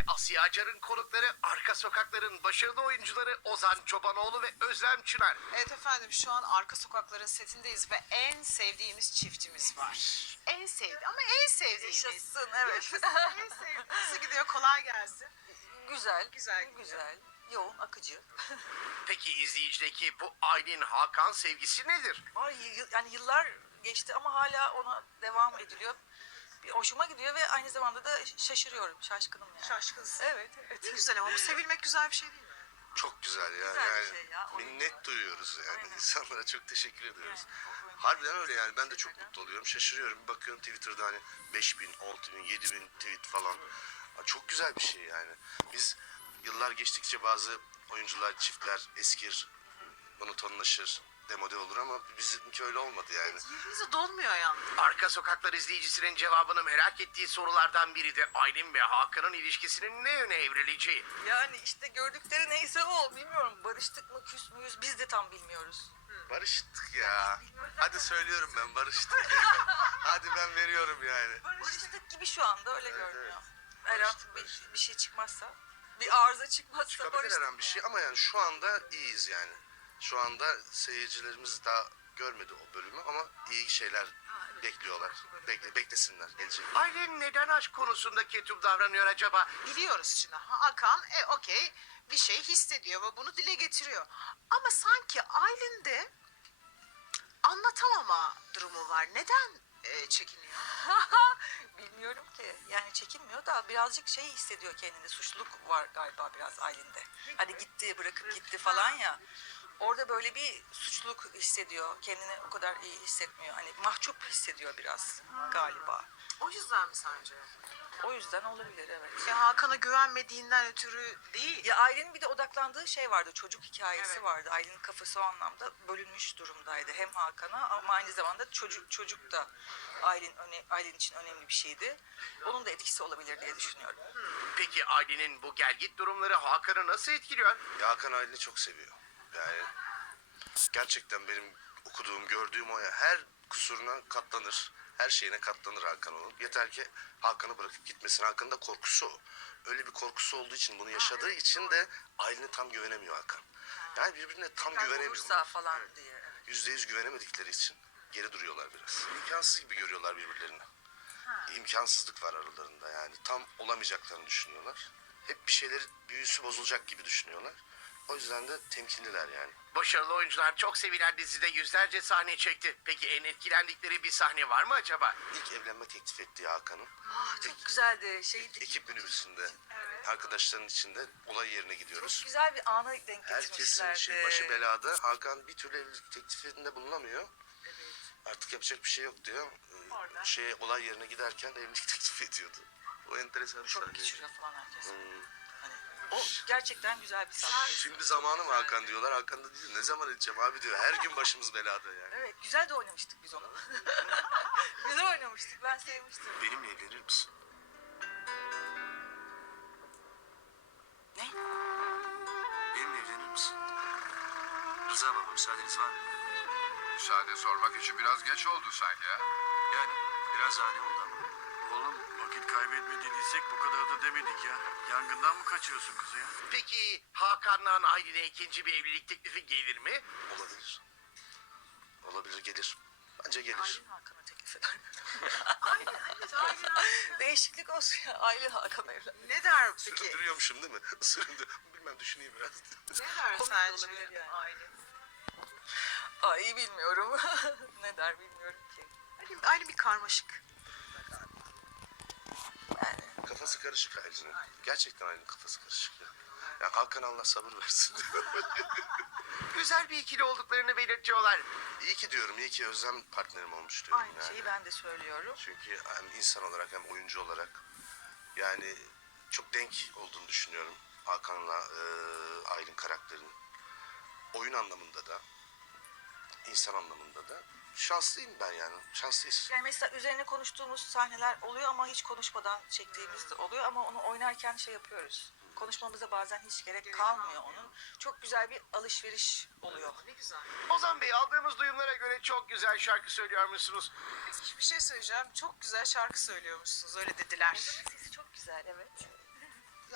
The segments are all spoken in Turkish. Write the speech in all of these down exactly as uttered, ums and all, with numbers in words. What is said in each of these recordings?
Asya Acar'ın konukları, Arka Sokaklar'ın başarılı oyuncuları Ozan Çobanoğlu ve Özlem Çınar. Evet efendim, şu an Arka Sokaklar'ın setindeyiz ve en sevdiğimiz çiftimiz var. En sevdi ama en sevdiğimiz. Yaşasın, evet. Yaşasın, en sevdiğimiz. Nasıl gidiyor? Kolay gelsin. Güzel, Güzel gidiyor. güzel, yoğun, akıcı. Peki izleyicideki bu Aylin Hakan sevgisi nedir? Var y- yani yıllar geçti ama hala ona devam ediliyor. Bir hoşuma gidiyor ve aynı zamanda da şaşırıyorum, şaşkınım yani. Şaşkınsın. Evet, evet. Ne güzel ama bu sevilmek güzel bir şey değil mi? Çok güzel ya. Güzel bir yani şey ya, oyun. minnet duyuyoruz yani. Aynen. İnsanlara çok teşekkür ediyoruz. Yani, oyun- Harbiden öyle yani. Ben de çok Şeylerden. mutlu oluyorum. Şaşırıyorum. Bir bakıyorum Twitter'da hani beş bin, altı bin, yedi bin tweet falan. Ha, çok güzel bir şey yani. Biz yıllar geçtikçe bazı oyuncular, çiftler eskir, monotonlaşır, demode olur ama bizimki öyle olmadı yani. Yerinizi dolmuyor yani. Arka Sokaklar izleyicisinin cevabını merak ettiği sorulardan biri de Aylin ve Hakan'ın ilişkisinin ne yöne evrileceği. Yani işte gördükleri neyse o, bilmiyorum. Barıştık mı, küs müyüz biz de tam bilmiyoruz. Barıştık ya. Hadi söylüyorum ben barıştık. Hadi ben veriyorum yani. Barıştık gibi şu anda öyle Evet, görünüyor. evet. Her an Barıştık, bir, barıştık. bir şey çıkmazsa, bir arıza çıkmazsa Çıkabilir barıştık. her an bir şey ama yani şu anda iyiyiz yani. Şu anda seyircilerimiz daha görmedi o bölümü ama iyi şeyler bekliyorlar. Bekle, beklesinler gelecek. Aylin neden aşk konusunda ketum davranıyor acaba? Biliyoruz şimdi. Hakan e okey bir şey hissediyor ve bunu dile getiriyor. Ama sanki Aylin'de anlatamama durumu var. Neden e, çekiniyor? Bilmiyorum ki. Yani çekinmiyor da birazcık şey hissediyor kendinde. Suçluluk var galiba biraz Aylin'de. Hani gitti, bırakıp gitti falan ya. Orada böyle bir suçluluk hissediyor. Kendini o kadar iyi hissetmiyor. Hani mahcup hissediyor biraz galiba. O yüzden mi sence? O yüzden olabilir, evet. Ya Hakan'a güvenmediğinden ötürü değil. Ya Aylin'in bir de odaklandığı şey vardı. Çocuk hikayesi Evet. vardı. Aylin'in kafası o anlamda bölünmüş durumdaydı. Hem Hakan'a ama aynı zamanda çocuk çocuk da Aylin öne, Aylin için önemli bir şeydi. Onun da etkisi olabilir diye düşünüyorum. Peki Aylin'in bu gelgit durumları Hakan'ı nasıl etkiliyor? Ya Hakan Aylin'i çok seviyor. Yani gerçekten benim okuduğum, gördüğüm o ya. Her kusuruna katlanır. Her şeyine katlanır Hakan onun. Yeter ki Hakan'ı bırakıp gitmesin. Hakan'ın da korkusu o. Öyle bir korkusu olduğu için, bunu yaşadığı için de Aylin'e tam güvenemiyor Hakan. Yani birbirine tam güvenemiyor. Olursa falan diye. Evet. Yüzde yüz güvenemedikleri için geri duruyorlar biraz. İmkansız gibi görüyorlar birbirlerini. İmkansızlık var aralarında yani. Tam olamayacaklarını düşünüyorlar. Hep bir şeyleri büyüsü bozulacak gibi düşünüyorlar. O yüzden de temkinliler yani. Başarılı oyuncular çok sevilen dizide yüzlerce sahne çekti. Peki en etkilendikleri bir sahne var mı acaba? İlk evlenme teklif ettiği Hakan'ın Ah, çok güzeldi. Şey, ekip minibüsünde arkadaşlarının içinde olay yerine çok gidiyoruz. güzel bir ana denk Herkesin getirmişlerdi. şey, başı belada. Hakan bir türlü evlilik teklifinde bulunamıyor. Artık yapacak bir şey yok diyor. Ee, Şey, olay yerine giderken evlilik teklif ediyordu. O enteresan bir Çok sahne. geçiriyor falan herkes. Hmm. Hani, o gerçekten güzel bir sahne. Şimdi zamanı mı Hakan diyorlar. Hakan da diyor ne zaman edeceğim abi diyor. Her gün başımız belada yani. Evet, güzel de oynamıştık biz onu. Güzel oynamıştık, ben sevmiştim. Benimle evlenir misin? Ne? Benimle evlenir misin? Rıza baba müsaadeniz var mı? Müsaade sormak için biraz geç oldu sanki ha. Yani biraz ani oldu ama. Oğlum vakit kaybetme dediysek bu kadar da demedik ya. Yangından mı kaçıyorsun kızı ya? Peki Hakan'la Aylin'e ikinci bir evlilik teklifi gelir mi? Olabilir. Olabilir gelir. Bence gelir. Aylin Hakan'a teklif eder. Değişiklik olsun ya. Aylin Hakan'a evlen. Ne der peki? Süründürüyormuşum değil mi? Süründü. Bilmem düşüneyim biraz. Ne der Komik sence olabilir yani. Aylin? Ay bilmiyorum. Ne der bilmiyorum ki. Aylin, Aylin bir karmaşık. Yani Kafası karışık Aylin'in. Gerçekten Aylin'in kafası karışık ya. Ya Hakan Allah sabır versin. Güzel bir ikili olduklarını belirtiyorlar. İyi ki diyorum, iyi ki Özlem partnerim olmuş diyorum aynı yani. şeyi ben de söylüyorum. Çünkü hem insan olarak hem oyuncu olarak yani çok denk olduğunu düşünüyorum Hakan'la e, Aylin karakterinin. Oyun anlamında da, insan anlamında da şanslıyım ben yani. Şanslıyız. Yani mesela üzerine konuştuğumuz sahneler oluyor ama hiç konuşmadan çektiğimiz de oluyor ama onu oynarken şey yapıyoruz. Konuşmamıza bazen hiç gerek, Gerek kalmıyor kalmıyor. onun. Çok güzel bir alışveriş oluyor. Ne güzel. Ozan Bey aldığımız duyumlara göre çok güzel şarkı söylüyormuşsunuz. Peki bir şey söyleyeceğim. Çok güzel şarkı söylüyormuşsunuz. Öyle dediler. Sesi çok güzel, evet. Ya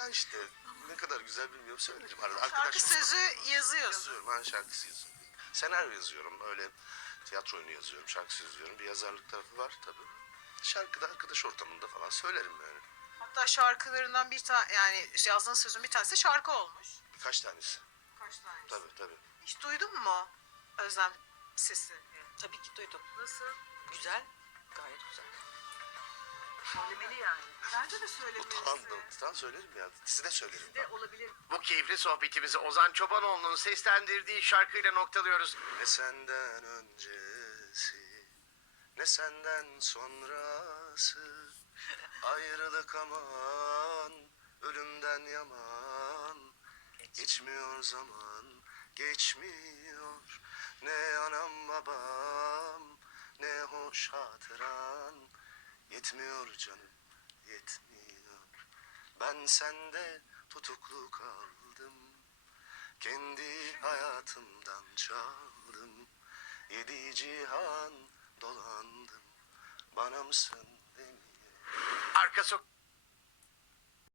işte ne kadar güzel bilmiyorum söylerim arada. Şarkı Arkadaş sözü yazıyorsun. yazıyorum. Ben şarkısı yazıyorum. Senaryo yazıyorum. Öyle tiyatro oyunu yazıyorum. Şarkı yazıyorum. Bir yazarlık tarafı var tabii. Şarkıda arkadaş ortamında falan söylerim yani. Hatta şarkılarından bir tane yani yazdığın sözün bir tanesi şarkı olmuş. Birkaç tanesi. Kaç tanesi? Tabii tabii. Hiç duydun mu Özlem sesi? Tabii ki duydum. Nasıl? Güzel. Gayet güzel. Söylemeli yani. Bence de söylemelisin. Utandım. Utan söylerim ya. Dizide söylerim. De olabilir. Bu keyifli sohbetimizi Ozan Çobanoğlu'nun seslendirdiği şarkıyla noktalıyoruz. Ne senden öncesi, ne senden sonrası. Ayrılık aman, ölümden yaman. Geçmiyor zaman, geçmiyor. Ne anam babam, ne hoş hatıran. Yetmiyor canım, yetmiyor. Ben sende tutuklu kaldım. Kendi hayatımdan çaldım. Yedi cihan dolandım. Bana mısın demiyor. Arka sok